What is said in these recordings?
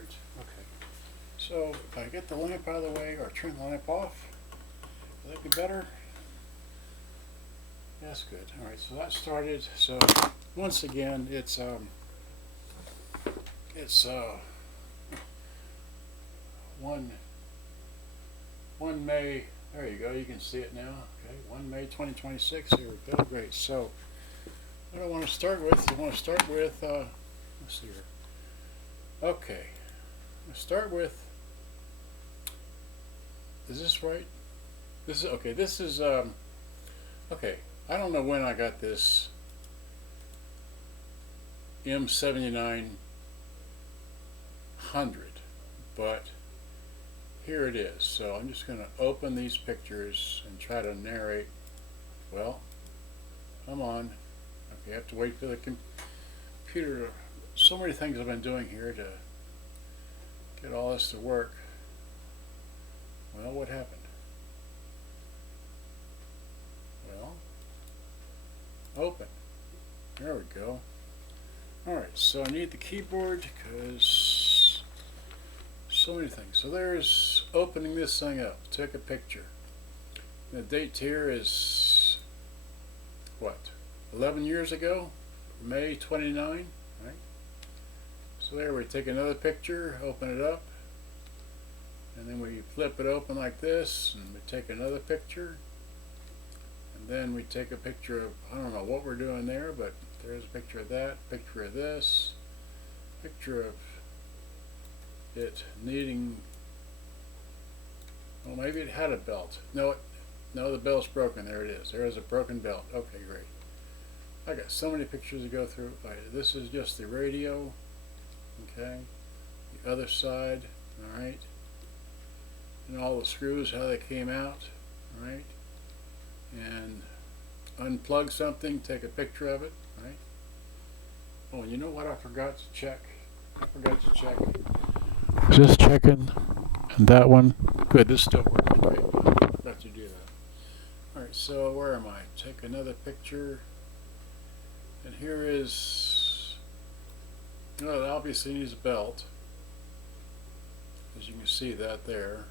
start. Okay. So if I get the lamp out of the way or turn the lamp off, will that be better? That's good. Alright, so that started. So once again it's 1 May, there you go, you can see it now. Okay, 1 May 2026, here we go, great. So what I want to start with, let's see here. Okay, let's start with, is this right? This is, okay, okay, I don't know when I got this M7900, but here it is. So I'm just going to open these pictures and try to narrate. Well, come on. Okay, I have to wait for the computer to, so many things I've been doing here to get all this to work. Well, what happened? Well, open. There we go. Alright, so I need the keyboard because so many things. So there's opening this thing up. Take a picture. The date here is what? 11 years ago? May 29, right? So there we take another picture, open it up, and then we flip it open like this, and we take another picture, and then we take a picture of, I don't know what we're doing there, but there's a picture of that, picture of this, picture of it needing, well, maybe it had a belt. No, the belt's broken. There it is. There is a broken belt. Okay, great. I got so many pictures to go through. Right, this is just the radio. Okay, the other side. All right, and all the screws, how they came out. All right, and unplug something. Take a picture of it. Right. Oh, and you know what? I forgot to check. Just checking. And that one. Good. This still works. Right. Forgot to do that. All right. So where am I? Take another picture. And here is, it obviously needs a belt, as you can see that there.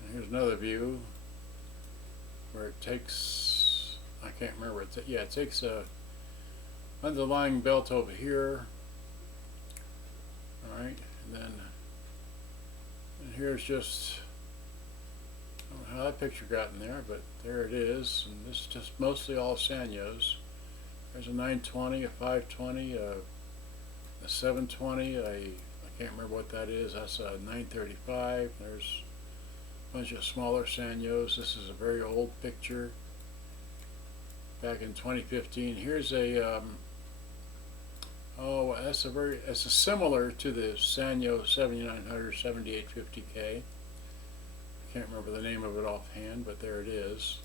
And here's another view where it takes, I can't remember, it takes a underlying belt over here. Alright, and here's just, I don't know how that picture got in there, but there it is. And this is just mostly all Sanyos. There's a 920, a 520, a 720, I can't remember what that is. That's a 935. There's a bunch of smaller Sanyos. This is a very old picture back in 2015. Here's a it's a similar to the Sanyo M7900K. I can't remember the name of it offhand, but there it is.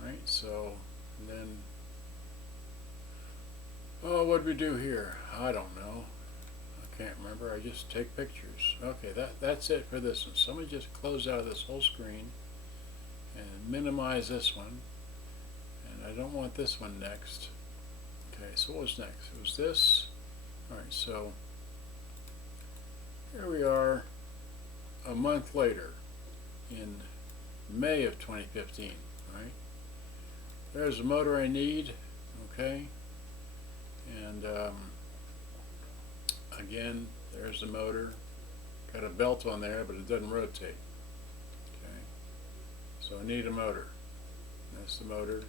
Alright, so, and then, oh, what did we do here? I don't know. I can't remember. I just take pictures. Okay, that's it for this one. So let me just close out of this whole screen and minimize this one. And I don't want this one next. Okay, so what was next? It was this. Alright, so here we are a month later in May of 2015. Right? There's the motor I need. Okay. And again, there's the motor. Got a belt on there, but it doesn't rotate. Okay, so I need a motor. That's the motor.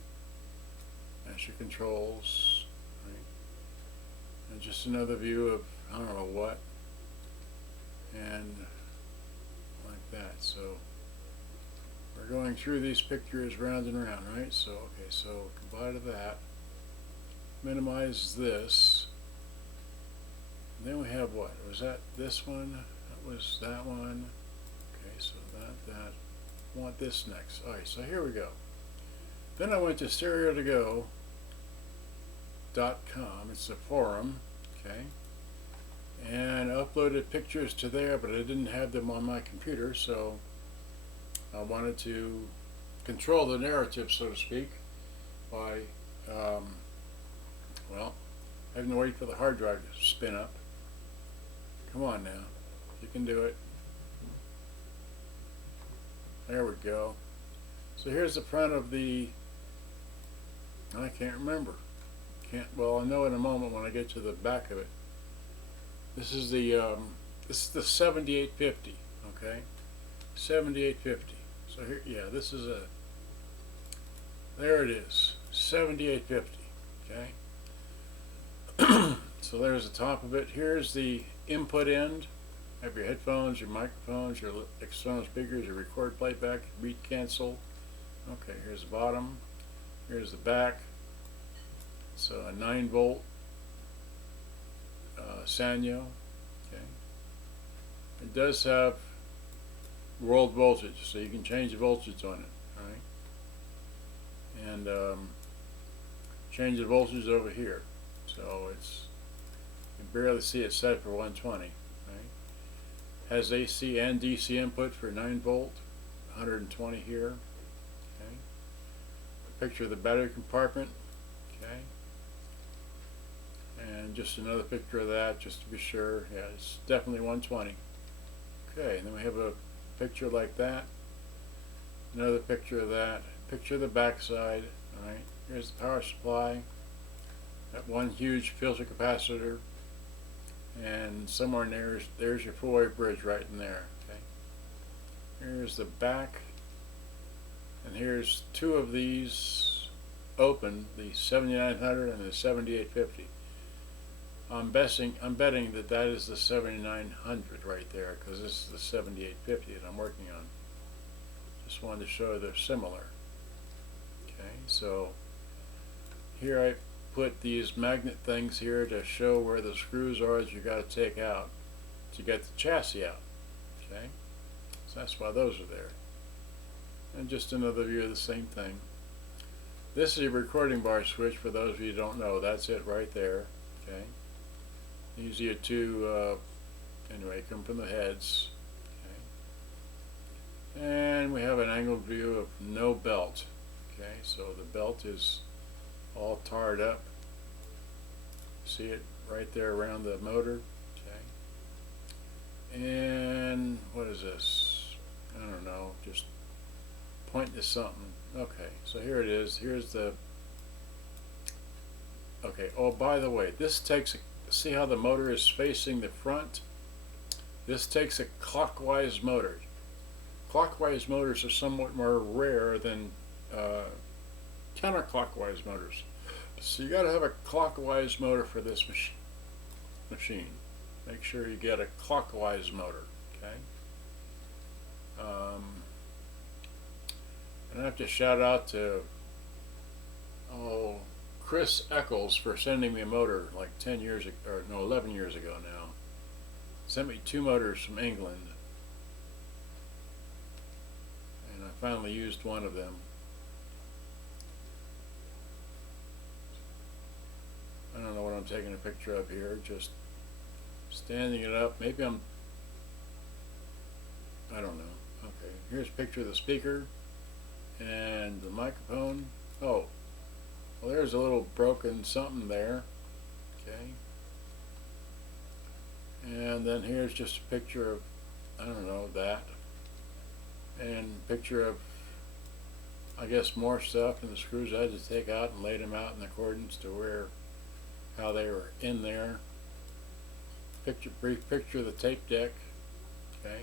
That's your controls. Right? And just another view of I don't know what. And like that. So we're going through these pictures round and round, right? So okay, so goodbye to that. Minimize this. And then we have what? Was that this one? That was that one. Okay, so that. I want this next. Alright, so here we go. Then I went to stereotogo.com. It's a forum. Okay. And uploaded pictures to there, but I didn't have them on my computer, so I wanted to control the narrative, so to speak, by well, having to wait for the hard drive to spin up. Come on now. You can do it. There we go. So here's the front of the, I can't remember. Well, I know in a moment when I get to the back of it. This is the 7850, okay? 7850. So here, yeah, this is a, there it is, 7850, okay? So there's the top of it. Here's the input end. Have your headphones, your microphones, your external speakers, your record playback, beat cancel. Okay, here's the bottom. Here's the back. So a 9-volt Sanyo. Okay. It does have world voltage, so you can change the voltage on it. All right. And change the voltage over here. So it's, you can barely see it set for 120. Right. Has AC and DC input for 9-volt, 120 here. Okay. Picture of the battery compartment. Okay. And just another picture of that, just to be sure. Yeah, it's definitely 120. Okay, and then we have a picture like that. Another picture of that. Picture of the backside. All right. Here's the power supply. That one huge filter capacitor. And somewhere in there's your 4-way bridge right in there. Okay. Here's the back. And here's two of these open, the 7900 and the 7850. I'm betting that that is the 7900 right there, because this is the 7850 that I'm working on. Just wanted to show they're similar. Okay, so here I put these magnet things here to show where the screws are that you got to take out to get the chassis out. Okay, so that's why those are there. And just another view of the same thing. This is a recording bar switch for those of you who don't know. That's it right there. Okay. These are your two, anyway, come from the heads. Okay. And we have an angled view of no belt. Okay, so the belt is all tarred up. See it right there around the motor. Okay. And what is this? I don't know, just point to something. Okay, so here it is. Here's the, okay, oh, by the way, this takes a, see how the motor is facing the front? This takes a clockwise motor. Clockwise motors are somewhat more rare than counterclockwise motors. So you got to have a clockwise motor for this machine. Make sure you get a clockwise motor. Okay. And I have to shout out to Chris Eccles for sending me a motor like 10 years ago, or no, 11 years ago now. Sent me 2 motors from England, and I finally used one of them. I don't know what I'm taking a picture of here, just standing it up. Maybe I don't know. Okay, here's a picture of the speaker and the microphone. Oh, well, there's a little broken something there. Okay. And then here's just a picture of, I don't know, that. And a picture of, I guess, more stuff, and the screws I had to take out and laid them out in accordance to where, how they were in there. Brief picture of the tape deck. Okay.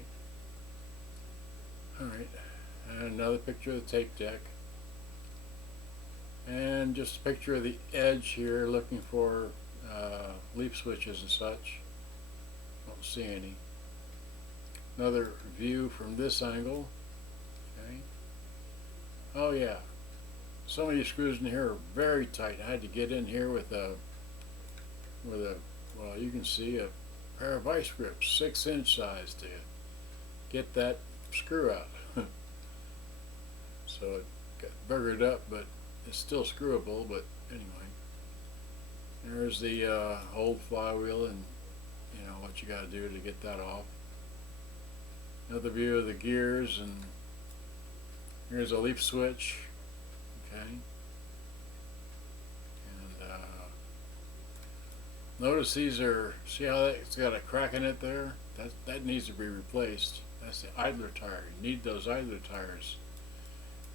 Alright. And another picture of the tape deck. And just a picture of the edge here, looking for leaf switches and such. Don't see any. Another view from this angle. Okay. Oh yeah. Some of these screws in here are very tight. I had to get in here with a well, you can see a pair of vice grips, 6-inch size, to get that screw out. So it got buggered up, but it's still screwable. But anyway, there's the old flywheel, and you know what you got to do to get that off. Another view of the gears, and here's a leaf switch. Okay. And Notice these are, see how it's got a crack in it there? That needs to be replaced. That's the idler tire. You need those idler tires.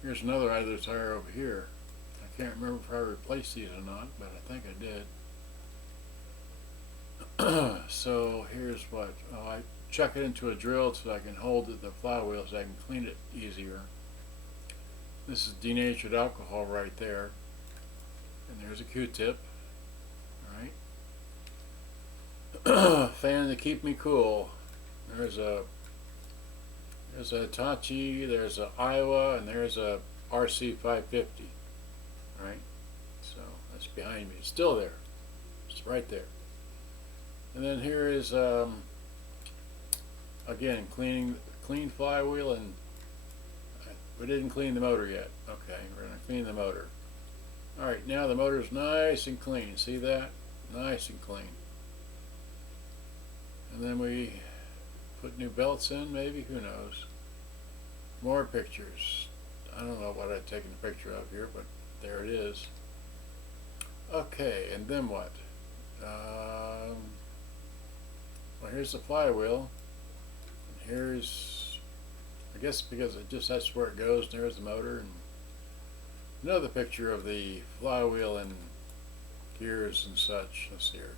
Here's another idler tire over here. I can't remember if I replaced these or not, but I think I did. So here's what, oh, I chuck it into a drill so I can hold the flywheel so I can clean it easier. This is denatured alcohol right there. And there's a Q-tip. Alright. Fan to keep me cool. There's a Hitachi, there's a Iowa, and there's a RC550. Right? So that's behind me. It's still there. It's right there. And then here is again clean flywheel, and we didn't clean the motor yet. Okay, we're gonna clean the motor. Alright, now the motor's nice and clean. See that? Nice and clean. And then we put new belts in, maybe, who knows. More pictures. I don't know what I've taken a picture of here, but there it is. Okay, and then what? Well, here's the flywheel. And here's, I guess because that's where it goes, and there's the motor, and another picture of the flywheel and gears and such. Let's see here.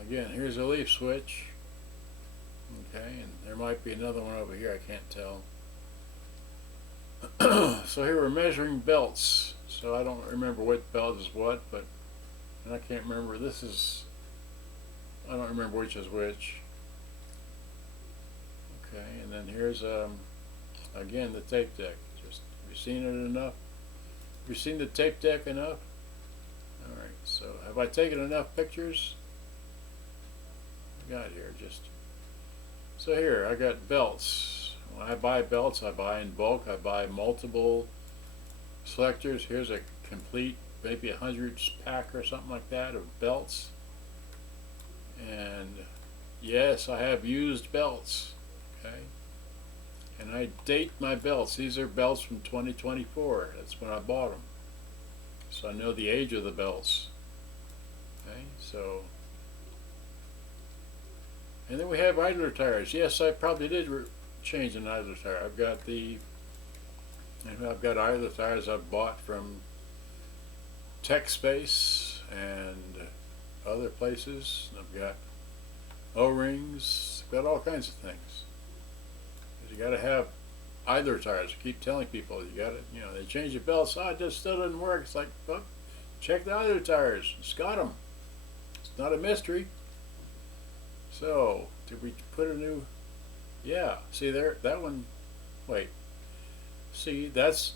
Again, here's a leaf switch. Okay, and there might be another one over here, I can't tell. So here we're measuring belts. So I don't remember what belt is what, but and I can't remember. This is, I don't remember which is which. Okay, and then here's again the tape deck. Just, have you seen it enough? Have you seen the tape deck enough? Alright, so have I taken enough pictures? I got here just. So here, I got belts. When I buy belts, I buy in bulk. I buy multiple selectors. Here's a complete, maybe 100 pack or something like that of belts. And yes, I have used belts. Okay, and I date my belts. These are belts from 2024. That's when I bought them. So I know the age of the belts. Okay, so. And then we have idler tires. Yes, I probably did change an idler tire. I've got idler tires I've bought from Tech Space and other places. I've got O-rings. I've got all kinds of things. You got to have idler tires. I keep telling people you got to, they change the belts. Oh, it just still doesn't work. It's like, well, check the idler tires. It's got them. It's not a mystery. So, did we put a new, yeah, see there, that one, wait, see, that's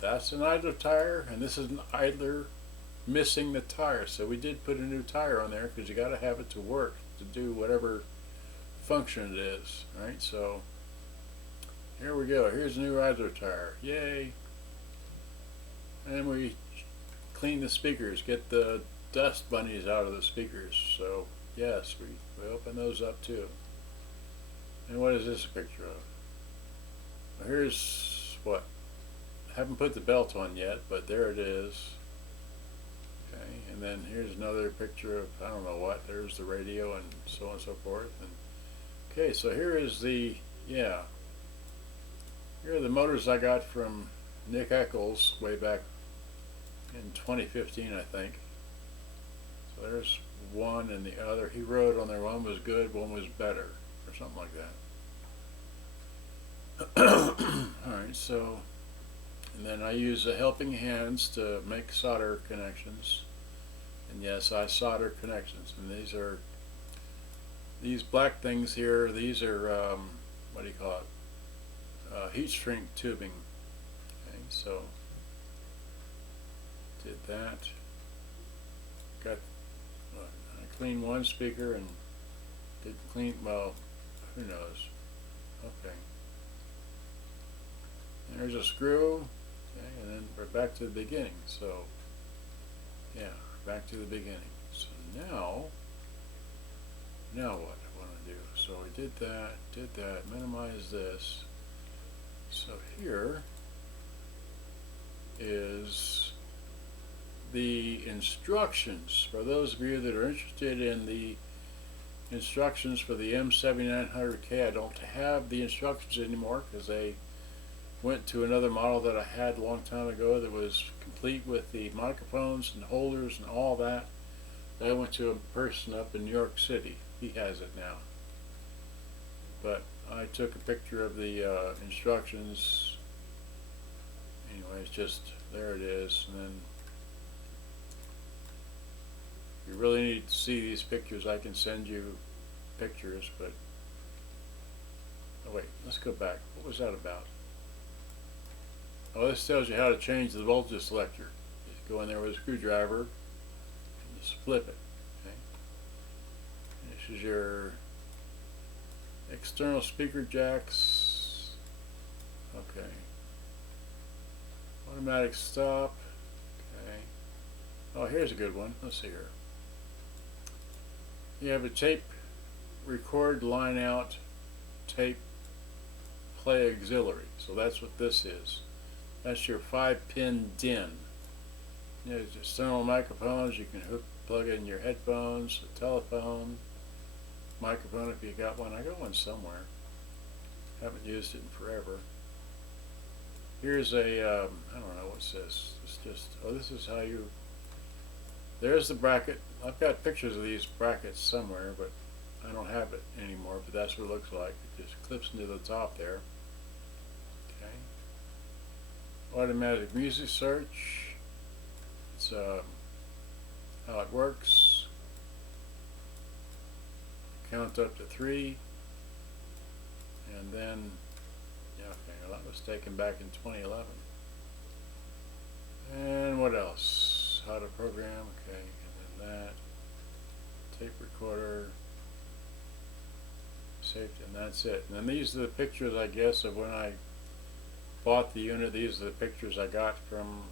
an idler tire, and this is an idler missing the tire. So we did put a new tire on there because you got to have it to work, to do whatever function it is, right? So, here we go, here's a new idler tire, yay. And we clean the speakers, get the dust bunnies out of the speakers. So, yes, we open those up too. And what is this a picture of? Well, here's what, I haven't put the belt on yet, but there it is. Okay, and then here's another picture of, I don't know what, there's the radio and so on and so forth. And okay, so here is the, yeah, here are the motors I got from Nick Eccles way back in 2015, I think. So there's one and the other. He wrote on there, one was good, one was better, or something like that. Alright, so, and then I use the helping hands to make solder connections. And yes, I solder connections. And these black things here, these are, what do you call it? Heat shrink tubing. Okay, so, did that. Got, I cleaned one speaker and didn't clean, well, who knows. Okay. And there's a screw, okay, and then we're back to the beginning. So, yeah, back to the beginning. So now what I want to do. So we did that, minimize this. So here is the instructions for those of you that are interested in the instructions for the M7900K. I don't have the instructions anymore because they went to another model that I had a long time ago that was complete with the microphones and holders and all that. I went to a person up in New York City. He has it now. But I took a picture of the instructions. Anyway, it's just, there it is. And then if you really need to see these pictures, I can send you pictures, but oh wait, let's go back. What was that about? Oh, this tells you how to change the voltage selector. Just go in there with a screwdriver and just flip it. Okay. This is your external speaker jacks. Okay. Automatic stop. Okay. Oh, here's a good one. Let's see here. You have a tape record, line out, tape play auxiliary. So that's what this is. That's your 5-pin DIN. There's external microphones. You can plug in your headphones, a telephone, microphone if you got one. I got one somewhere. Haven't used it in forever. Here's a, I don't know what's this. It's just, oh, this is how you, there's the bracket. I've got pictures of these brackets somewhere, but I don't have it anymore, but that's what it looks like. It just clips into the top there. Okay. Automatic music search. It's how it works. Count up to 3. And then, yeah, okay, well, that was taken back in 2011. And what else? How to program, okay, and then that. Tape recorder. Safety, and that's it. And then these are the pictures, I guess, of when I bought the unit. These are the pictures I got from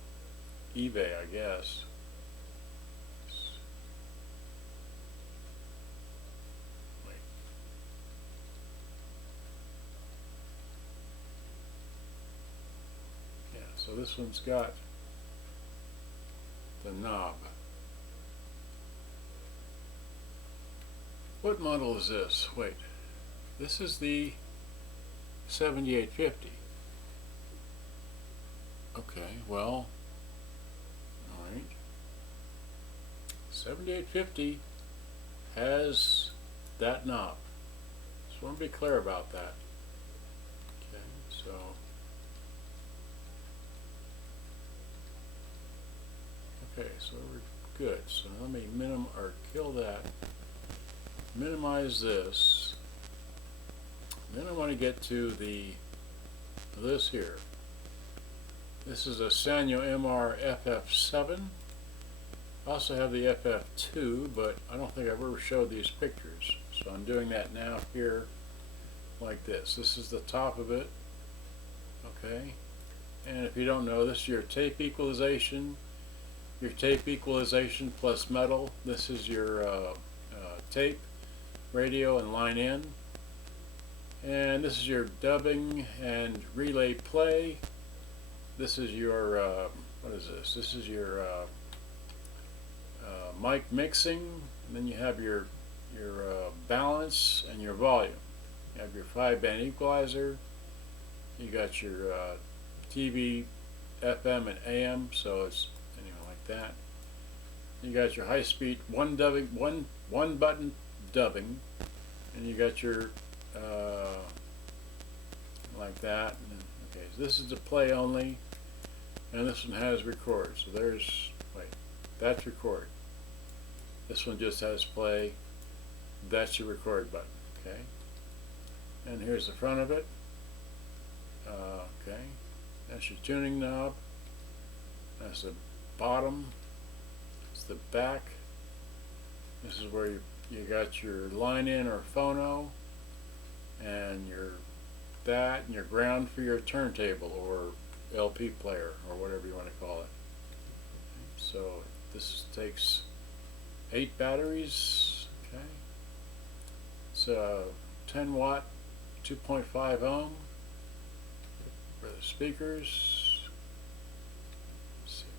eBay, I guess. Wait. Yeah, so this one's got the knob. What model is this? Wait. This is the 7850. Okay, well, alright. 7850 has that knob. Just want to be clear about that. Okay, so we're good. So let me kill that. Minimize this. Then I want to get to this here. This is a Sanyo MR-FF7. I also have the FF2, but I don't think I've ever showed these pictures. So I'm doing that now here like this. This is the top of it. Okay. And if you don't know, this is your tape equalization. Your tape equalization plus metal. This is your tape, radio, and line in. And this is your dubbing and relay play. This is your, what is this? This is your mic mixing. And then you have your balance and your volume. You have your 5-band equalizer. You got your TV, FM, and AM. So it's anyway like that. You got your high-speed one button dubbing, and you got your like that. And, okay, so this is the play only, and this one has record. So there's, wait, that's record. This one just has play. That's your record button. Okay, and here's the front of it. Okay, that's your tuning knob. That's the bottom. It's the back. This is where you got your line in or phono, and your and your ground for your turntable or LP player or whatever you want to call it. So this takes 8 batteries. Okay, it's a 10 watt 2.5 ohm for the speakers.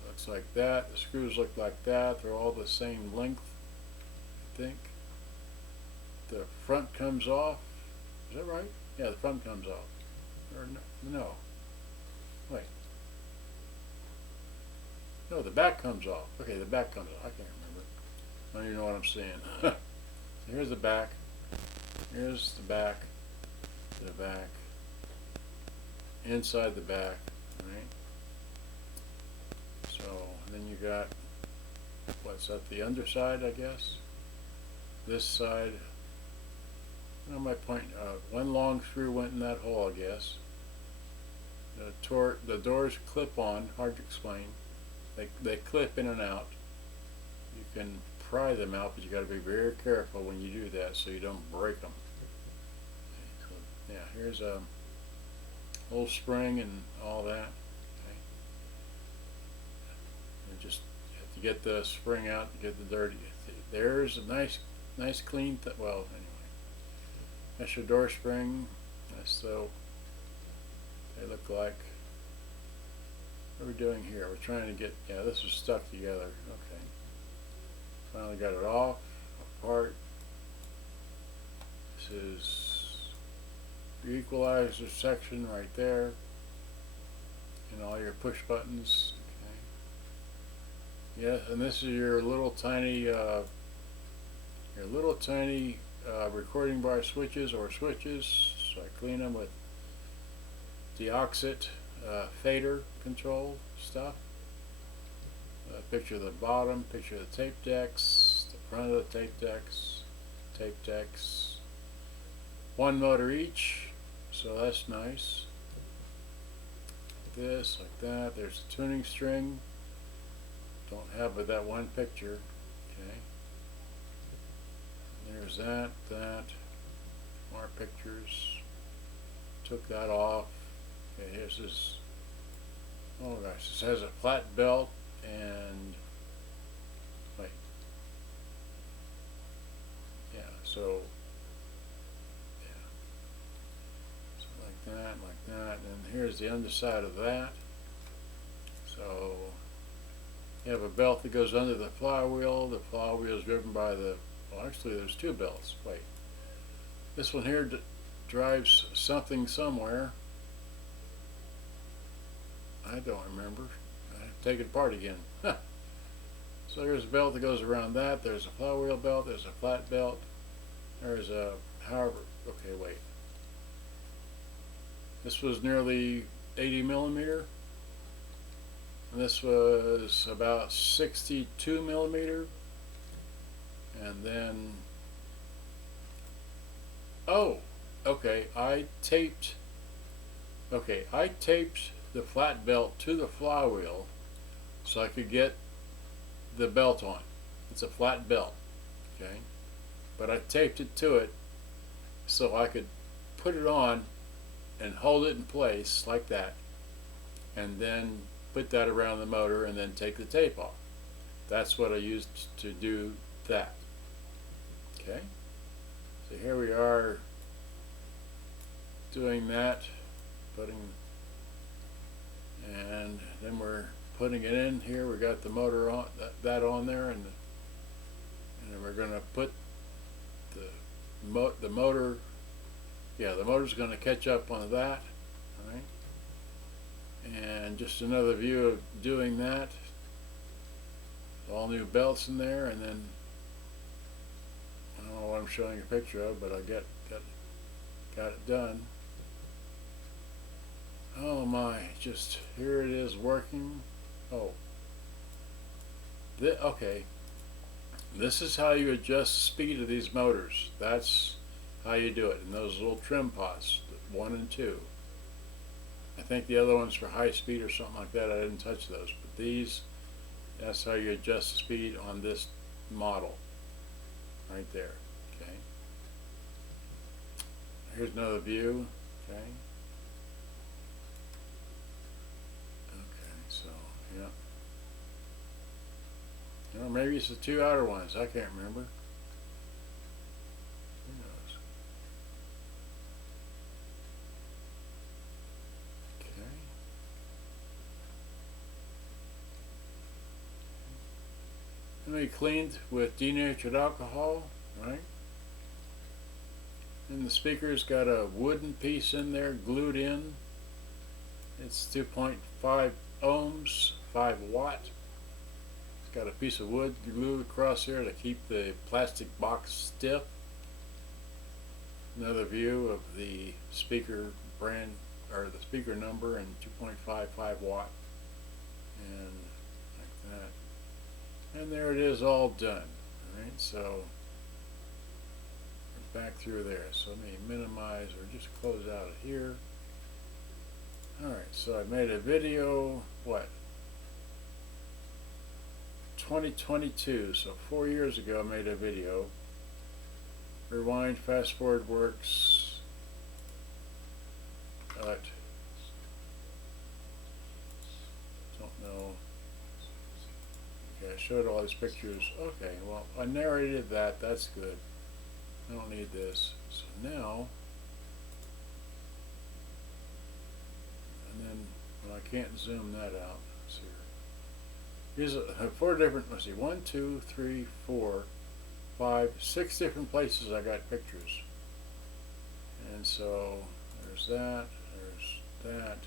Let's looks like that. The screws look like that. They're all the same length, I think. The front comes off. Is that right? Yeah, the front comes off. Or no. Wait. No, the back comes off. Okay, the back comes off. I can't remember. I don't even know what I'm saying. So here's the back. Here's the back. The back. Inside the back. Right? So then you got, what's that, the underside, I guess? This side. On my point, one long screw went in that hole, I guess. The doors clip on, hard to explain. They clip in and out. You can pry them out, but you got to be very careful when you do that so you don't break them. Okay, so, yeah, here's a whole spring and all that. Okay. And just you have to get the spring out to get the dirty. There's a nice clean. Well, anyway. That's your door spring. That's so they look like. What are we doing here? We're trying to get, yeah, this is stuck together. Okay. Finally got it off, apart. This is your equalizer section right there. And all your push buttons. Okay. Yeah, and this is your little tiny recording bar switches or switches. So I clean them with deoxit fader control stuff. Picture of the bottom, picture of the tape decks, the front of the tape decks. One motor each, so that's nice. Like this, like that. There's the tuning string. Don't have but that one picture. Okay. There's that, more pictures. Took that off. Okay, here's this. Oh gosh, this has a flat belt and wait. Yeah, so like that, and here's the underside of that. So you have a belt that goes under the flywheel. The flywheel is driven by the, well, actually there's two belts. Wait, this one here drives something somewhere. I don't remember. I have to take it apart again. So there's a belt that goes around that. There's a flywheel belt. There's a flat belt. There's a, however, okay, wait. This was nearly 80 millimeter. And this was about 62 millimeter. And then, oh, okay, I taped the flat belt to the flywheel so I could get the belt on. It's a flat belt, okay? But I taped it to it so I could put it on and hold it in place like that, and then put that around the motor and then take the tape off. That's what I used to do that. Okay? So here we are doing that, and then we're putting it in here. We got the motor on that on there, and then we're going to put the motor. Yeah, the motor's going to catch up on that. All right. And just another view of doing that. All new belts in there, and then I don't know what I'm showing you a picture of, but I got it done. Oh my, just here it is working. Oh, okay. This is how you adjust the speed of these motors. That's how you do it in those little trim pots, 1 and 2. I think the other one's for high speed or something like that. I didn't touch those, but these, that's how you adjust the speed on this model right there. Okay. Here's another view. Okay. So, yeah. You know, maybe it's the two outer ones. I can't remember. Who knows? Okay. be cleaned with denatured alcohol, right? And the speaker's got a wooden piece in there glued in. It's 2.5 ohms, 5 watt. It's got a piece of wood glued across here to keep the plastic box stiff. Another view of the speaker brand, or the speaker number, and 2.5 5 watt, and like that. And there it is, all done. Alright, so back through there. So let me minimize or just close out of here. Alright, so I made a video, what? 2022, so 4 years ago I made a video. Rewind, fast forward works. But don't know. Okay, I showed all these pictures. Okay, well, I narrated that. That's good. I don't need this. So now, and then, well, I can't zoom that out. Let's see here. Here's 4 different, let's see, 1, 2, 3, 4, 5, 6 different places I got pictures. And so, there's that, there's that.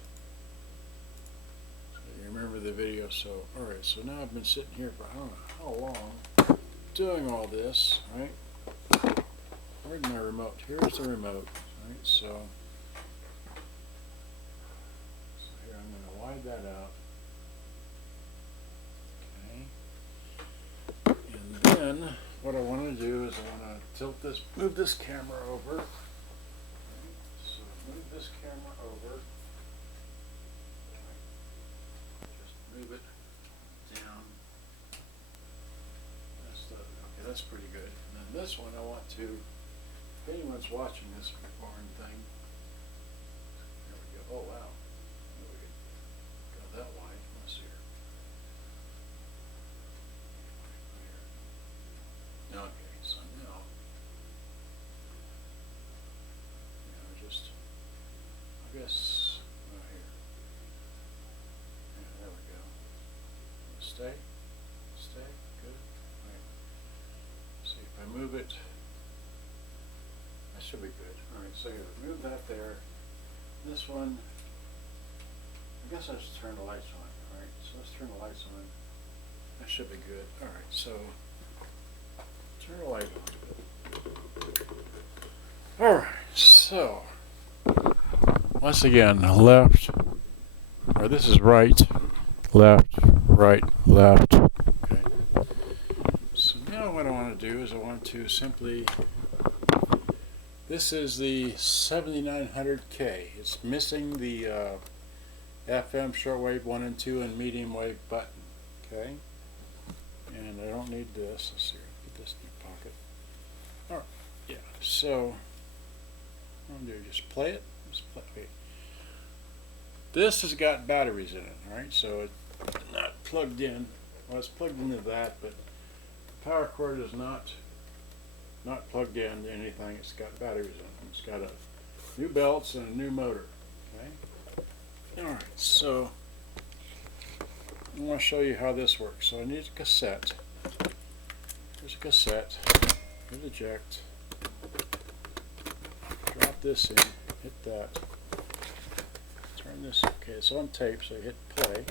So you remember the video. So, alright, so now I've been sitting here for I don't know how long doing all this, right? Where's my remote? Here's the remote, right? So here I'm going to wide that out. Okay. And then what I want to do is I want to tilt this, move this camera over. Right. So move this camera over. Right. Just move it down. Okay, that's pretty good. And then this one I want to, if anyone's watching this foreign thing, there we go. Oh wow, there we go. Got that wide. Let's see here. Okay, so now, just, I guess, right here. Yeah, there we go. Stay, good. Right. See if I move it. That should be good. Alright, so here, move that there. This one, I guess I just turn the lights on. Alright, so let's turn the lights on. That should be good. Alright, so turn the light on. Alright, so once again, left, or this is right, left, right, left. Okay. So now what I want to do is I want to simply, this is the 7900K. It's missing the FM shortwave 1 and 2 and medium wave button. Okay, and I don't need this. Let's see. Put this in your pocket. All right. Yeah. So what I'm gonna do, just play it. Just play. Okay. This has got batteries in it. All right. So it's not plugged in. Well, it's plugged into that, but the power cord is not plugged in to anything. It's got batteries in it. It's got a new belts and a new motor. Okay. All right. So I want to show you how this works. So I need a cassette. Here's a cassette. Hit eject. Drop this in. Hit that. Turn this. Okay, it's on tape, so you hit play.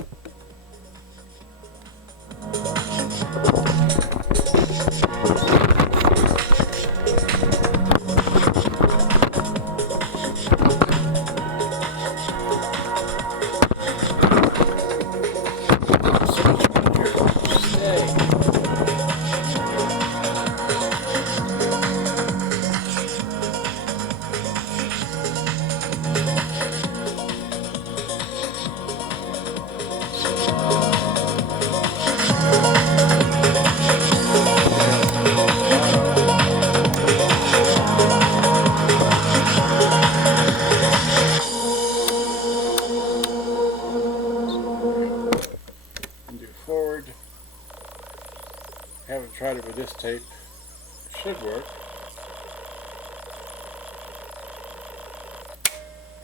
Haven't tried it with this tape. It should work.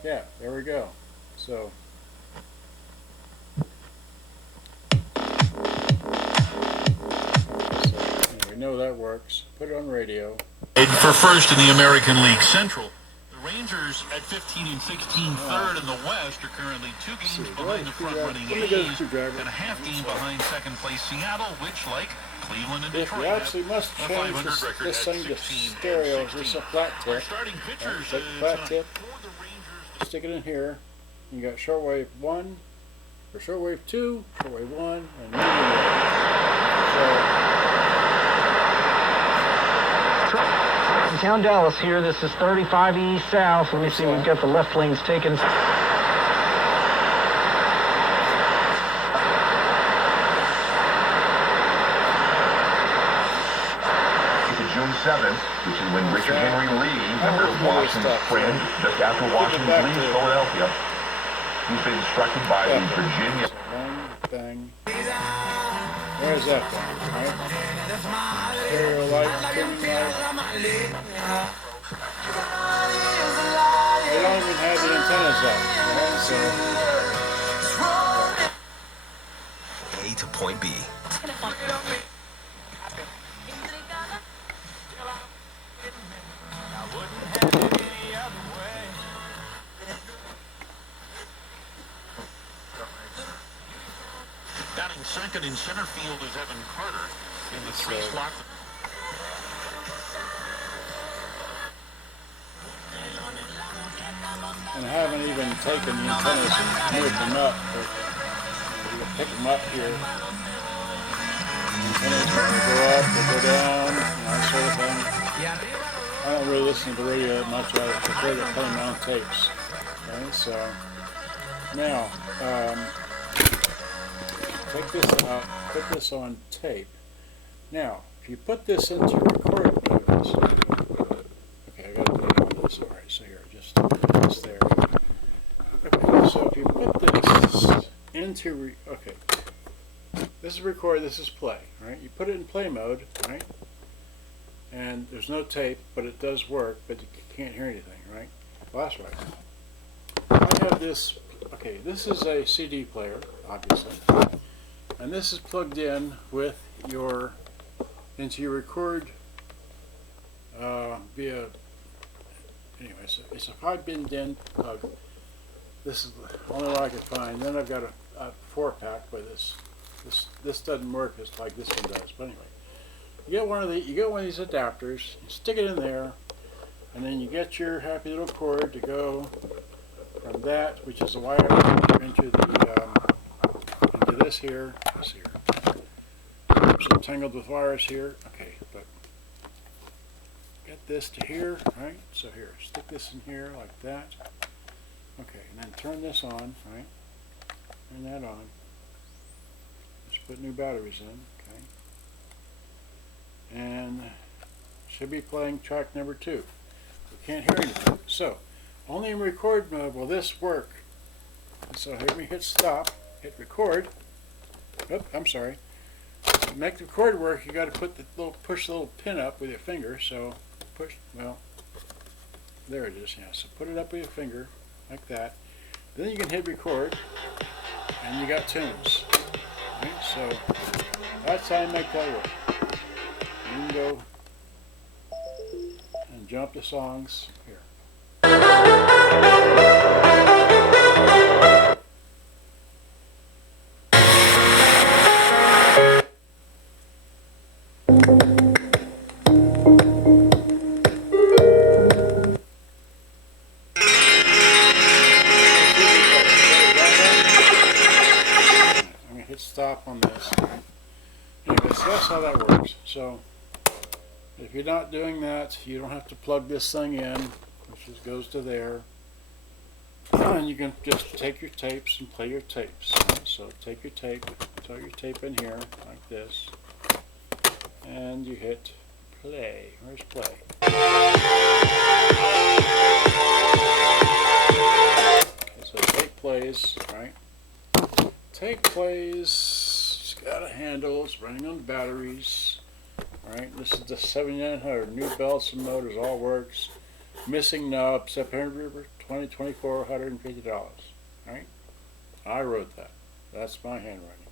Yeah, there we go. So works. Put it on radio. For first in the American League Central. The Rangers at 15 and 16, third in the West, are currently 2 games behind the front-running A's and a half game behind second place Seattle, which, like Cleveland and Detroit, you actually must change this thing to stereo. This is a flat tip. Take the flat tip, stick it in here. You got shortwave 1, or shortwave 2, shortwave 1, and medium wave. Downtown Dallas here. This is 35 east south. Let me see. We've got the left lanes taken. June 7th, which is when Richard Henry Lee, member of Washington's friend, just after Washington leaves Philadelphia, he's been instructed by the Virginia. Bang. There's that thing, right? Stereo light, tuning light. They don't even have the antennas up, right? So. A to point B. Batting second in center field is Evan Carter in the 3 slot. And I haven't even taken the antennas and moved them up. But you can pick them up here. Antennas when they go up, they go down, and that sort of thing. I don't really listen to the radio that much. I prefer to play my own tapes. Okay, so now take this out, put this on tape. Now, if you put this into record mode, okay, I gotta put it on this. All right, so here, just put this there. Okay, so if you put this into okay, this is record, this is play, right? You put it in play mode, right? And there's no tape, but it does work, but you can't hear anything, right? Well, that's right. I have this. Okay, this is a CD player, obviously. And this is plugged in with your into your record via anyway, so it's a 5-pin DIN plug. This is the only one I could find. Then I've got a 4-pack with this doesn't work as like this one does. But anyway, you get one of these adapters, you stick it in there, and then you get your happy little cord to go from that, which is a wire, into the into this here. Let's see here. I'm tangled with wires here. Okay, but get this to here, right? So here, stick this in here like that. Okay, and then turn this on, right? Turn that on. Let's put new batteries in, okay? And should be playing track number 2. We can't hear anything. So, only in record mode will this work. So here we hit stop, hit record. Oop, I'm sorry. To make the record work, you got to put the push the little pin up with your finger. So push, well, there it is. Yeah. So put it up with your finger like that. Then you can hit record, and you got tunes. Right? So that's how you make that work. You can go and jump to songs here. Stop on this. Anyway, so that's how that works. So if you're not doing that, you don't have to plug this thing in, which just goes to there. And you can just take your tapes and play your tapes. So take your tape, throw your tape in here like this, and you hit play. Where's play? Okay, so tape plays, right? Tape plays, it's got a handle, it's running on batteries, right? This is the 7900, new belts and motors, all works. Missing knob, September 2024, $150, right? I wrote that. That's my handwriting.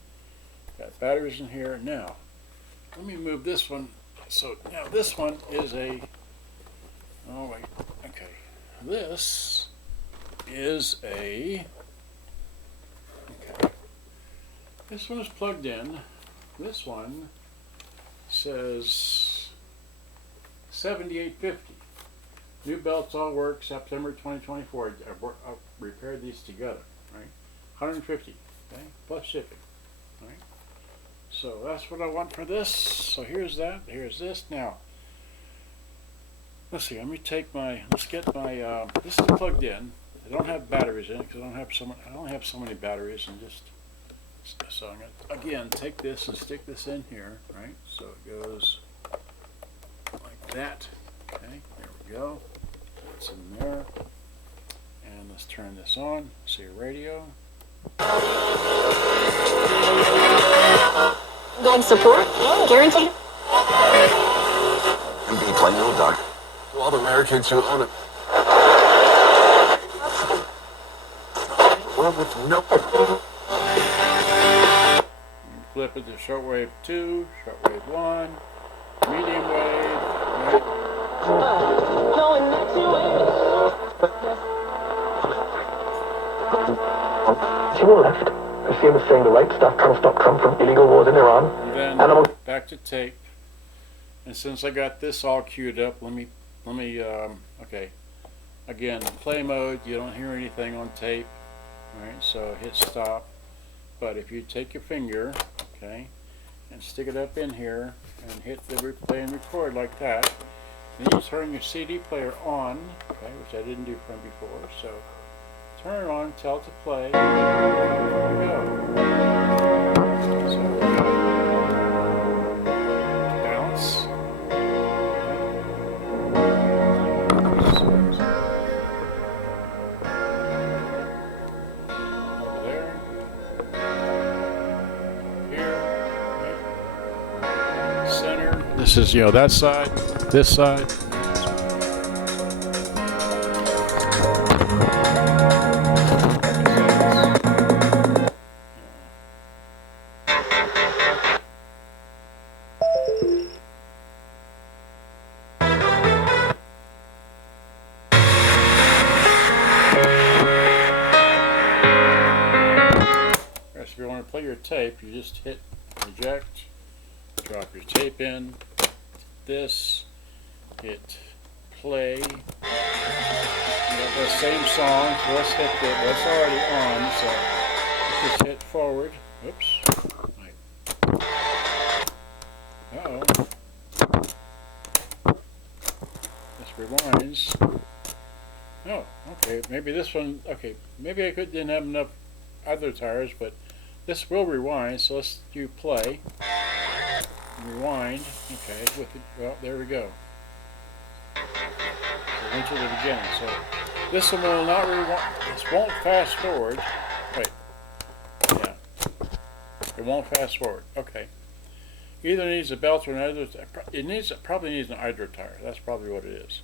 Got batteries in here. Now, let me move this one So now this one is a, oh wait, okay. This is a, okay. This one is plugged in. This one says 7850. New belts all work September 2024. I repaired these together, right? 150, okay, plus shipping, right? So that's what I want for this. So here's that. Here's this. Now, let's see. Let me take my. Let's get my. This is plugged in. I don't have batteries in it because I don't have so many batteries, and just. So I'm gonna again take this and stick this in here, right? So it goes like that. Okay. There we go. It's in there. And let's turn this on. See a radio. Going support? Guaranteed? And be playing little dog. All the Americans who own it. Well, with no. Flip it to shortwave 2, shortwave 1, medium wave, right? To your left, you see him saying the right stuff can't stop Trump from illegal wars in Iran. And then back to tape. And since I got this all queued up, let me, okay. Again, play mode, you don't hear anything on tape, right? So hit stop. But if you take your finger, okay, and stick it up in here and hit the play and record like that, then you turn your CD player on, okay, which I didn't do from before. So turn it on, tell it to play. There we go. So we got balance. Over there. Here. Okay. Center. This is, that side, this side. If you want to play your tape, you just hit eject, drop your tape in, this, hit play. You got the same song, so let's hit that's already on, so just hit forward. Oops. Uh-oh. This rewinds. Oh, okay, maybe this one, okay, maybe didn't have enough other tires, but this will rewind, so let's do play. Rewind, okay, with it, well, there we go. So went to the beginning, so this one will not rewind, this won't fast forward. Wait, yeah, it won't fast forward, okay. Either needs a belt or another, it probably needs an idler tire, that's probably what it is.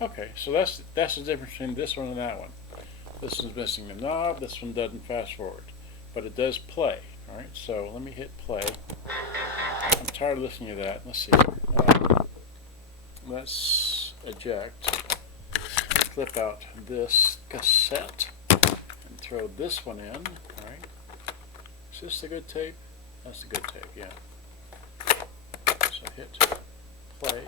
Okay, so that's the difference between this one and that one. This one's missing the knob, this one doesn't fast forward, but it does play. Alright, so let me hit play. I'm tired of listening to that. Let's see. Let's eject, flip out this cassette, and throw this one in. Alright, is this the good tape? That's the good tape, yeah. So hit play.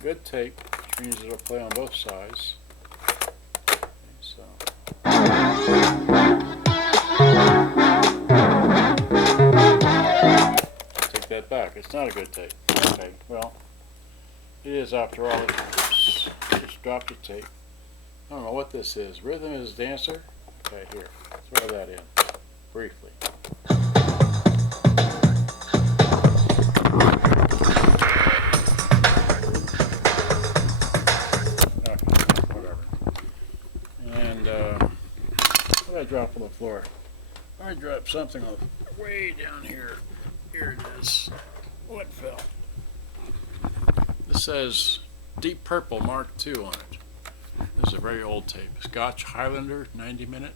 Good tape, which means it'll play on both sides. Okay, so. Take that back. It's not a good tape. Okay, well, it is after all. Just dropped the tape. I don't know what this is. Rhythm is Dancer? Okay, here. Throw that in briefly. I drop on the floor. I dropped something way down here. Here it is. What fell? This says Deep Purple Mark II on it. This is a very old tape. Scotch Highlander 90 minute.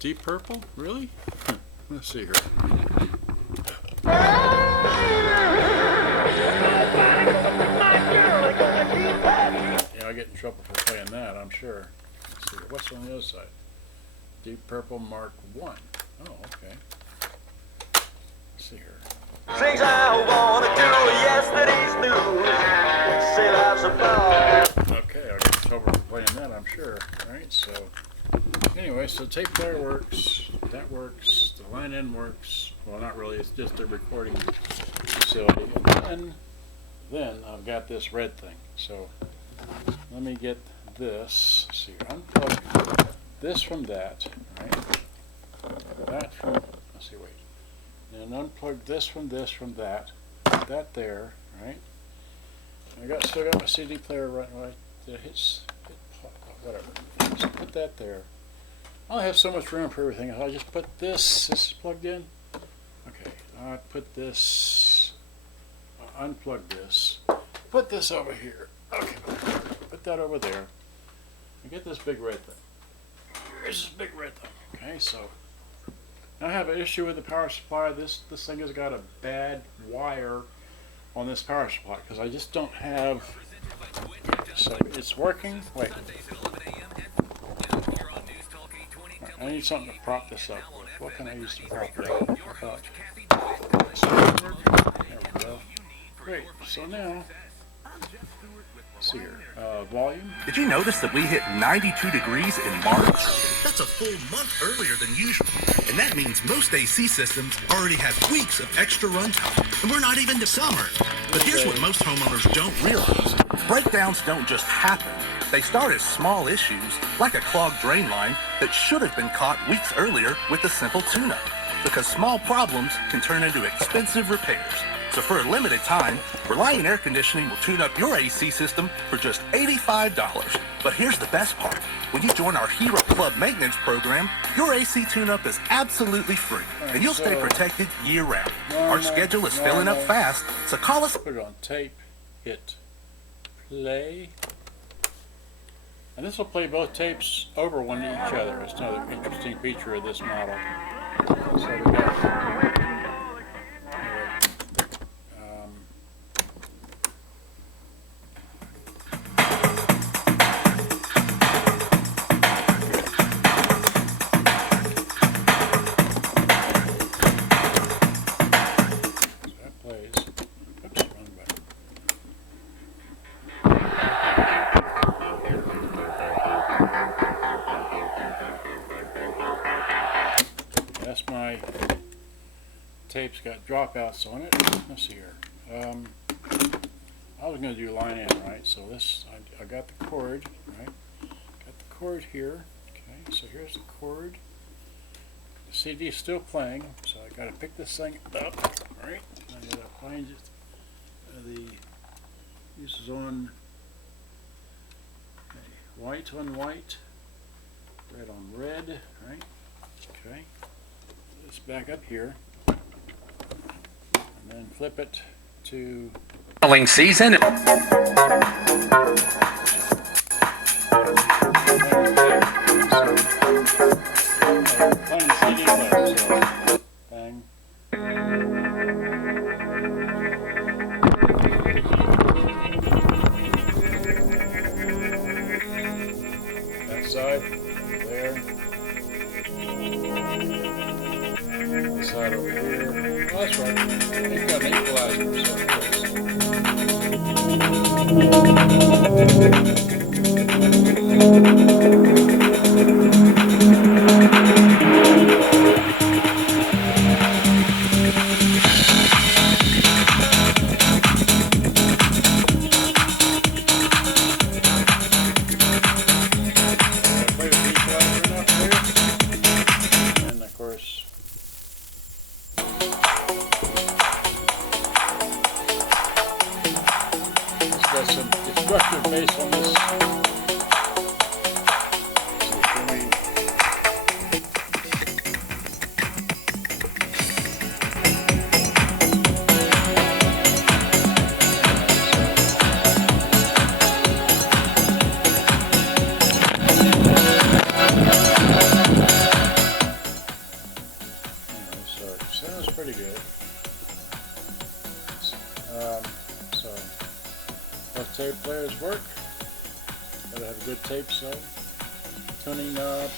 Deep Purple? Really? Let's see here. Yeah, I'll get in trouble for playing that, I'm sure. Let's see here. What's on the other side? Deep Purple Mark 1. Oh, okay. Let's see here. Things I wanna do yesterday's news. Say life's a ball. Okay, I'll get in trouble for playing that, I'm sure. Alright, so anyway, so tape player works, that works, the line in works. Well, not really, it's just a recording facility. And then I've got this red thing. So let me get this. Let's see, unplug this from that, right? That from, let's see, wait. And unplug this from that. That there, right? I still got my CD player right. Hit whatever. So put that there. I only have so much room for everything. I'll just put this. This is plugged in. Okay. I put this. Unplug this. Put this over here. Okay. Put that over there. And get this big red thing. Here's this big red thing. Okay. So now I have an issue with the power supply. This thing has got a bad wire on this power supply because I just don't have. So it's working. Wait. I need something to prop this up with. What can I use to prop it up? There we go. Great. So now, let's see here. Volume. Did you notice that we hit 92 degrees in March? That's a full month earlier than usual. And that means most AC systems already have weeks of extra runtime. And we're not even to summer. But here's what most homeowners don't realize. Breakdowns don't just happen. They start as small issues, like a clogged drain line that should have been caught weeks earlier with a simple tune-up. Because small problems can turn into expensive repairs. So for a limited time, Reliant Air Conditioning will tune up your AC system for just $85. But here's the best part. When you join our Hero Club maintenance program, your AC tune-up is absolutely free. And you'll stay protected year-round. Our schedule is filling up fast, so call us. Put it on tape. Hit play. And this will play both tapes over one to each other. It's another interesting feature of this model. So we got my tape's got dropouts on it. Let's see here. I was going to do line in, right? So this, I got the cord, right? Got the cord here. Okay, so here's the cord. The CD is still playing, so I got to pick this thing up, right? I got to find it. This is on white on white, red on red, right? Okay. Let's back up here and then flip it to selling season. Bang. That side, there. This side over here. Oh, that's right. You've got an equalizer. And of course, it's got some destructive bass on this. tape players work. Gotta have a good tape cell. Tuning knob.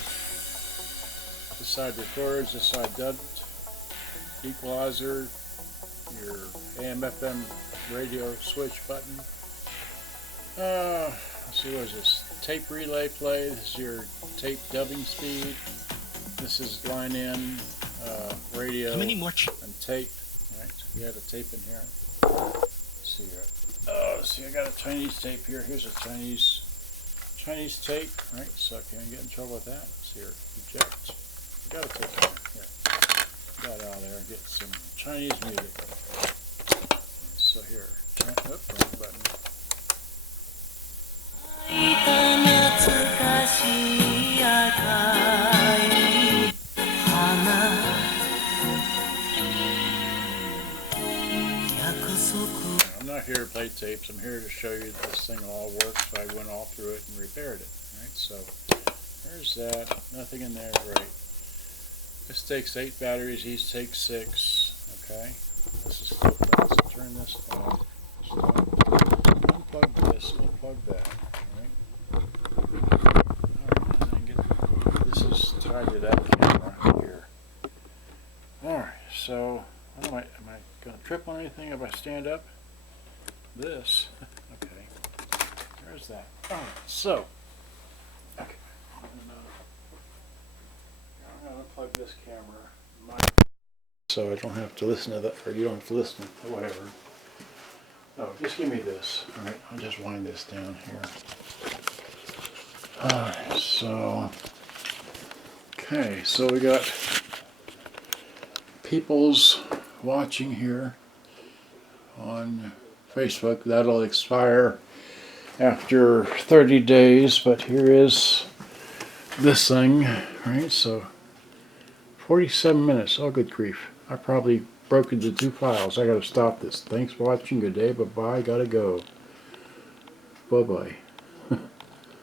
This side records, this side doesn't. Equalizer. Your AM/FM radio switch button. Let's see, what is this? Tape relay play. This is your tape dubbing speed. This is line in radio and tape. All right, so you have a tape in here. Let's see here. Oh, see, I got a Chinese tape here. Here's a Chinese tape. Right, so I can't get in trouble with that. Let's see here. Eject. Got a tape in there. Yeah. Got out of there and get some Chinese music. So here. Oh, wrong button. I'm not here to play tapes. I'm here to show you this thing all works. So I went all through it and repaired it. Right, so there's that. Nothing in there. Great. This takes 8 batteries. These take 6. Okay. This is still fun. So turn this off. Stop. Unplug this. Unplug that. This is tied to that camera here. Alright, so am I going to trip on anything if I stand up? This. Okay. There's that. Alright, so. Okay. I'm going to unplug this camera. So I don't have to listen to that, or you don't have to listen to whatever. Oh, just give me this. Alright, I'll just wind this down here. Alright, so. Okay, so we got people's watching here on Facebook. That'll expire after 30 days, but here is this thing, right? So 47 minutes. Oh, good grief. I probably broke into 2 files. I gotta stop this. Thanks for watching. Good day. Bye-bye. Gotta go. Bye-bye.